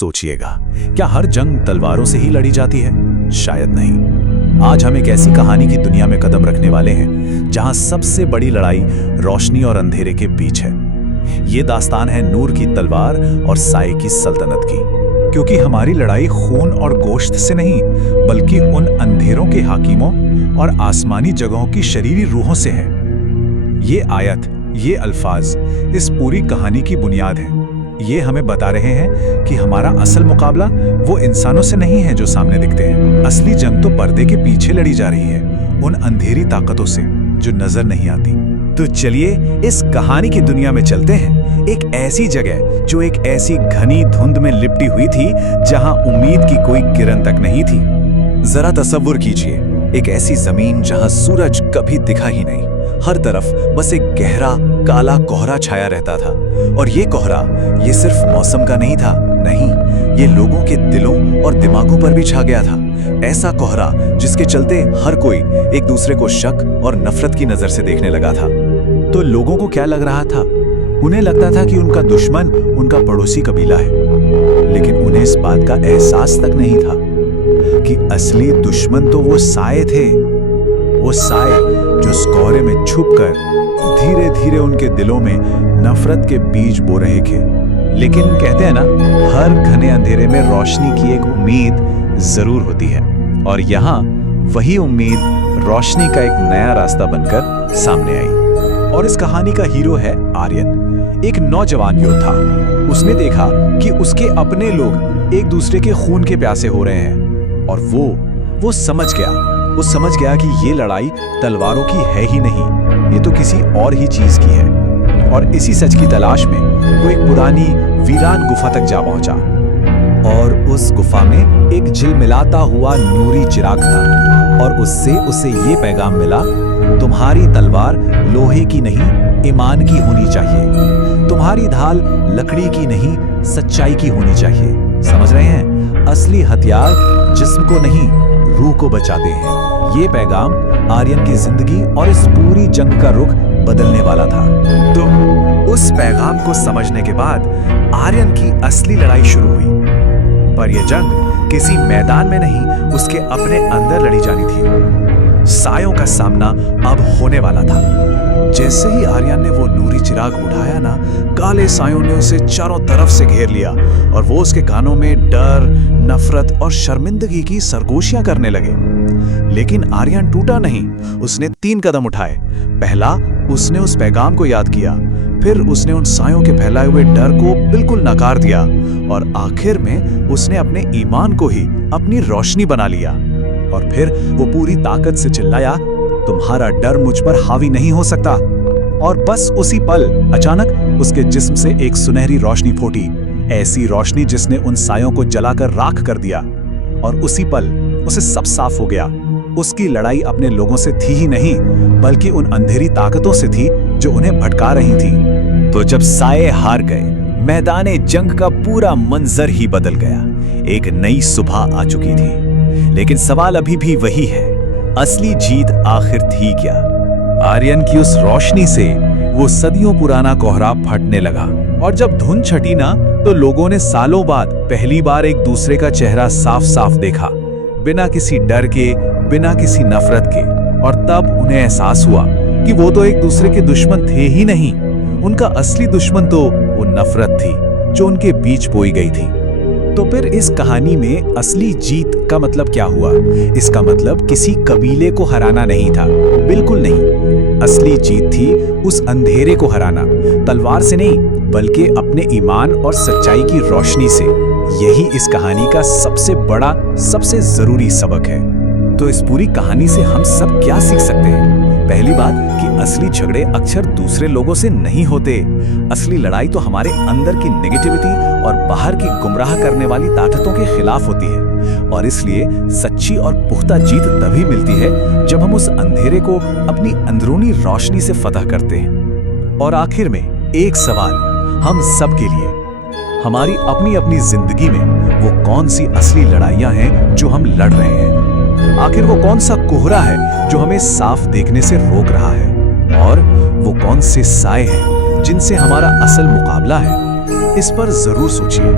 सोचिएगा, क्या हर जंग तलवारों से ही लड़ी जाती है? शायद नहीं। आज हम एक ऐसी कहानी की दुनिया में कदम रखने वाले हैं जहां सबसे बड़ी लड़ाई रोशनी और अंधेरे के बीच है। ये दास्तान है नूर की तलवार और साए की सल्तनत की, क्योंकि हमारी लड़ाई खून और गोश्त से नहीं, बल्कि उन अंधेरों के हाकिमों और आसमानी जगहों की शरीरी रूहों से है। ये आयत, ये अल्फाज इस पूरी कहानी की बुनियाद है। ये हमें बता रहे हैं कि हमारा असल मुकाबला वो इंसानों से नहीं है जो सामने दिखते हैं। असली जंग तो पर्दे के पीछे लड़ी जा रही है, उन अंधेरी ताकतों से जो नजर नहीं आती। तो चलिए इस कहानी की दुनिया में चलते हैं, एक ऐसी जगह जो एक ऐसी घनी धुंध में लिपटी हुई थी जहां उम्मीद की कोई किरण तक नहीं थी। जरा तसव्वुर कीजिए, एक ऐसी जमीन जहां सूरज कभी दिखा ही नहीं, हर तरफ बस एक गहरा काला कोहरा छाया रहता था। और ये कोहरा ये सिर्फ मौसम का नहीं था, नहीं, ये लोगों के दिलों और दिमागों पर भी छा गया था। ऐसा कोहरा जिसके चलते हर कोई एक दूसरे को शक और नफरत की नजर से देखने लगा था। तो लोगों को क्या लग रहा था? उन्हें लगता था कि उनका दुश्मन उनका पड़ोसी कबीला है, लेकिन उन्हें इस बात का एहसास तक नहीं था कि असली दुश्मन तो वो साए थे। वो साए जो इस कोहरे में छुपकर धीरे धीरे उनके दिलों में नफरत के बीज बो रहे थे। लेकिन कहते हैं ना, हर घने अंधेरे में रोशनी की एक उम्मीद जरूर होती है। और यहाँ वही उम्मीद रोशनी का एक नया रास्ता बनकर सामने आई। और इस कहानी का हीरो है आर्यन, एक नौजवान योद्धा। उसने देखा कि उसके अपने लोग एक दूसरे के खून के प्यासे हो रहे हैं, और वो समझ गया कि ये लड़ाई तलवारों की है ही नहीं, ये तो किसी और ही चीज की है। और इसी सच की तलाश में वो एक पुरानी वीरान गुफा तक जा पहुंचा। और उस गुफा में एक झिलमिलाता हुआ नूरी चिराग था, और उससे उसे ये पैगाम मिला, तुम्हारी तलवार लोहे की नहीं, ईमान की होनी चाहिए। तुम्हारी ढाल लकड़ी की नहीं, सच्चाई की होनी चाहिए। समझ रहे हैं? असली हथियार जिस्म को नहीं, रूह को बचाते हैं। ये पैगाम आर्यन की जिंदगी और इस पूरी जंग का रुख बदलने वाला था। तो उस पैगाम को समझने के बाद आर्यन की असली लड़ाई शुरू हुई। पर यह जंग किसी मैदान में नहीं, उसके अपने अंदर लड़ी जानी थी। सायों का सामना अब होने वाला था। जैसे ही आर्यन ने वो नूरी चिराग उठाया ना, काले सायों ने उसे चारों तरफ से घेर लिया, और वो उसके कानों में डर, नफरत और शर्मिंदगी की सरगोशियां करने लगे। लेकिन आर्यन टूटा नहीं। उसने 3 कदम उठाए। पहला, उसने उस पैगाम को याद किया। फिर उसने उन सायों के फैलाए हुए डर को बिल्कुल नकार दिया, और आखिर में उसने अपने ईमान को ही अपनी रोशनी बना लिया। और फिर वो पूरी ताकत से चिल्लाया, तुम्हारा डर मुझ पर हावी नहीं हो सकता। और बस उसी पल अचानक उसके जिस्म से एक सुनहरी रोशनी फूटी, ऐसी रोशनी जिसने उन सायों को जलाकर राख कर दिया। और उसी पल उसे सब साफ हो गया। उसकी लड़ाई अपने लोगों से थी ही नहीं, बल्कि उन अंधेरी ताकतों से थी जो उन्हें भटका रही थी। तो जब साए हार गए, मैदाने जंग का पूरा मंजर ही बदल गया। एक नई सुबह आ चुकी थी। लेकिन सवाल अभी भी वही है, असली जीत आखिर थी क्या? आर्यन की उस रोशनी से वो सदियों पुराना कोहरा फटने लगा। और जब धुंध छटी ना, तो लोगों ने सालों बाद पहली बार एक दूसरे का चेहरा साफ साफ देखा, बिना किसी डर के, बिना किसी नफरत के। और तब उन्हें एहसास हुआ कि वो तो एक दूसरे के दुश्मन थे ही नहीं, उनका असली दुश्मन तो वो नफरत थी जो उनके बीच बोई गई थी। तो फिर इस कहानी में असली जीत का मतलब क्या हुआ? इसका मतलब किसी कबीले को हराना नहीं था, बिल्कुल नहीं। असली जीत थी उस अंधेरे को हराना, तलवार से नहीं, बल्कि अपने ईमान और सच्चाई की रोशनी से। यही इस कहानी का सबसे बड़ा, सबसे जरूरी सबक है। तो इस पूरी कहानी से हम सब क्या सीख सकते हैं? पहली बात कि असली झगड़े अक्सर दूसरे लोगों से नहीं होते। असली लड़ाई तो हमारे अंदर की नेगेटिविटी और बाहर की गुमराह करने वाली ताकतों के खिलाफ होती है। और इसलिए सच्ची और पुख्ता जीत तभी मिलती है जब हम उस अंधेरे को अपनी अंदरूनी रोशनी से फतह करते हैं। और आखिर में एक सवाल हम सब के लिए, हमारी अपनी अपनी जिंदगी में वो कौन सी असली लड़ाइयां हैं जो हम लड़ रहे हैं? आखिर वो कौन सा कोहरा है जो हमें साफ देखने से रोक रहा है? और वो कौन से साए हैं जिनसे हमारा असल मुकाबला है? इस पर जरूर सोचिए।